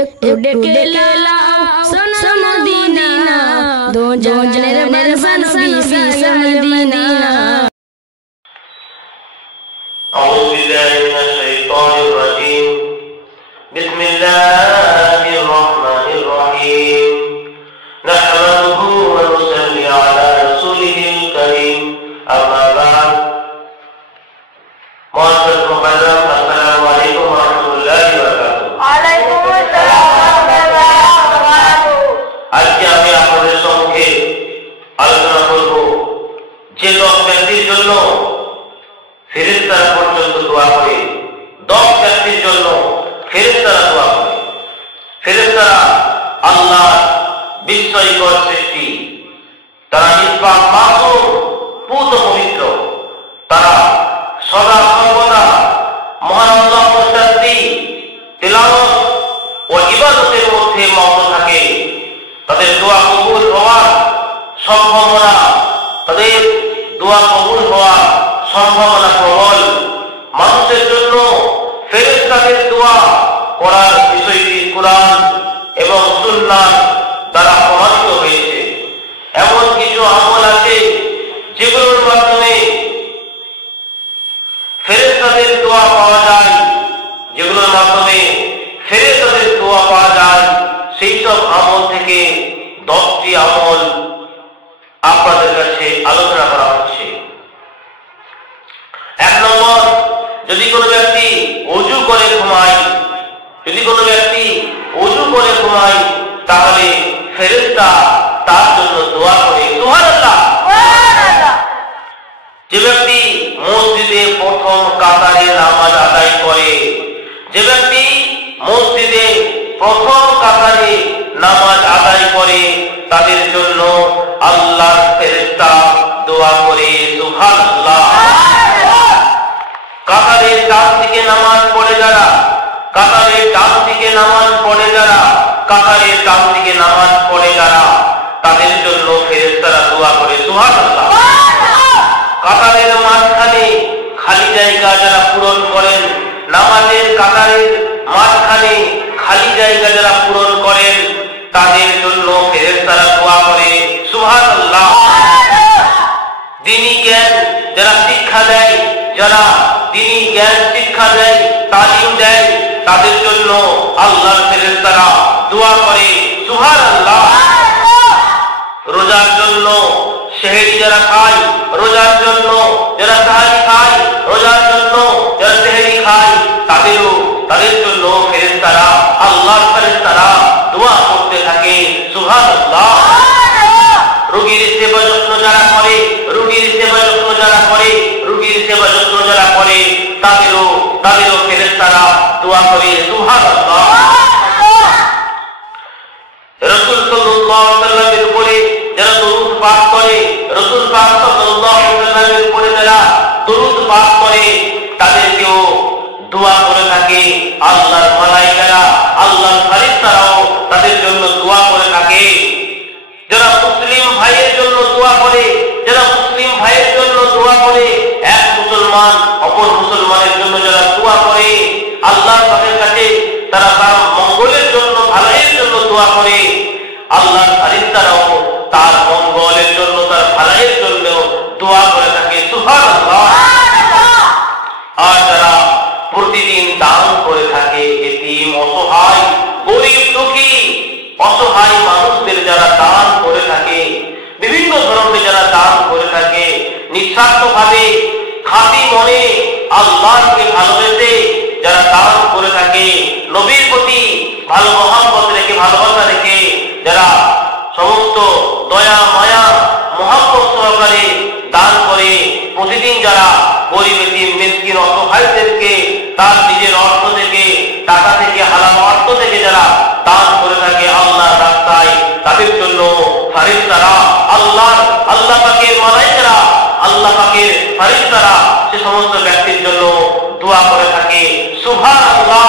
একটু ডেকে লাও সোনার মদিনা দো জানের বরসা নবী সালাম মদিনা أعوذ بالله من الشيطان الرجيم بسم الله الرحمن الرحيم نحمده ونصلي على رسوله الكريم أما بعد معاشر المكرم السلام عليكم ورحمة الله وبركاته وعليكم السلام ورحمة الله وبركاته আজকে আমি আপনাদের সঙ্গে আলোচনা করব যে 10 ব্যক্তির জন্য ফেরেশতারা পর্যন্ত দোয়া করে 10 ব্যক্তির জন্য ফেরেশতারা দোয়া করে। ফেরেশতারা আল্লাহর বিস্ময়কর সৃষ্টি, তারা নিষ্পাপ মাসুম পুত পবিত্র, তারা সদা সর্বদা মহান আল্লাহর প্রতি তিলাওয়াত ও ইবাদতের মধ্যে মগ্ন থাকে। তাদের দোয়া কবুল হওয়ার সম্ভাবনা তাদের দোয়া কবুল হওয়ার সম্ভাবনা প্রবল। মানুষের জন্য ফেরেশতাদের দোয়া করার বিষয়টি কুরআন এবং সুন্নাহ দ্বারা প্রমাণিত হয়েছে। এমন কিছু আমল আছে যেগুলোর মাধ্যমে ফেরেশতাদের দোয়া পাওয়া যায়, যেগুলোর মাধ্যমে ফেরেশতাদের দোয়া পাওয়া যায়। সেই সব আমল থেকে 10টি আমল আপনাদের কাছে আলোচনা করা হচ্ছে। 1 নম্বর, যদি কোনো ব্যক্তি ওযু করে ঘুমায়, তাহলে ফেরেশতা তার জন্য দোয়া করে সুবহানাল্লাহ। যে ব্যক্তি মসজিদে প্রথম কাতারে নামাজ আদায় করে, তাদের জন্য আল্লাহর ফেরেশতা দোয়া করে সুবহানাল্লাহ। কাতারের ডান দিকে নামাজ পড়ে যারা, তাদের জন্য ফেরেশতারা দোয়া করে সুবহানাল্লাহ। কাতারের মাঝখানে খালি জায়গা যারা পূরণ করেন, নামাজের কাতারের মাঝখানে খালি জায়গা যারা পূরণ করেন, তাদের জন্য ফেরেশতারা দোয়া করে সুবহানাল্লাহ। দ্বীনি জ্ঞান যারা শিক্ষা দেয়, তালিম দেয়, তাদের জন্য আল্লাহর ফেরেশতারা দোয়া করে সুবহানাল্লাহ। রোজার জন্য সেহরি যারা খায়, রোজার জন্য যারা সাহারি খায়, রোজার জন্য যারা সেহরি খায়, তাদের জন্য ফেরেশতারা আল্লাহর ফেরেশতারা দোয়া করতে থাকে সুবহানাল্লাহ। রোগীর সেবা যত্ন যারা করে, তাদেরও ফেরেশতারা দোয়া করে সুবহানাল্লাহ। রাসূল সাল্লাল্লাহু আলাইহি ওয়াসাল্লামের উপরে যারা দরুদ পাঠ করে, রাসূল পাক সাল্লাল্লাহু আলাইহি ওয়াসাল্লামের উপরে যারা দরুদ পাঠ করে, তাদেরকেও দোয়া করে থাকে আল্লাহর মালায়েকারা, আল্লাহর ফেরেশতারাও তাদের জন্য দোয়া করে থাকে। যারা মুসলিম ভাইয়ের জন্য দোয়া করে, এক মুসলমান অপর মুসলমানের জন্য যারা দোয়া করে, আল্লাহর পাকের কাছে তারা তার মঙ্গলের জন্য, ভালোর জন্য দোয়া করে, আল্লাহর ফেরেশতারাও তার মঙ্গলের জন্য, তার ভালোর জন্য দোয়া করে থাকে সুবহানাল্লাহ। আর যারা প্রতিদিন দান করে থাকে, এতিম, অসহায়, গরীব, দুঃখী, অসহায় মানুষদের যারা দান করে থাকে, বিভিন্ন ধরনের যারা দান করে থাকে, নিঃস্বার্থভাবে খাঁটি মনে আল্লাহকে ভালোবেসে যারা দান করে থাকে, নবীর প্রতি ভালোবাসা রেখে যারা সমস্ত দয়া মায়া মহব্বত সহকারে দান করে, প্রতিদিন যারা গরীব, এতিম, মিসকিন, অসহায়দেরকে তার নিজের অর্থ থেকে, টাকা থেকে, হালাল অর্থ থেকে যারা দান করে থাকে আল্লাহর রাস্তায়, তাদের জন্য ফেরেশতারা আল্লাহ পাকের মালায়েকারা, আল্লাহ পাকের ফেরেশতারা সে সমস্ত ব্যক্তির জন্য দোয়া করে থাকে সুবহানাল্লাহ।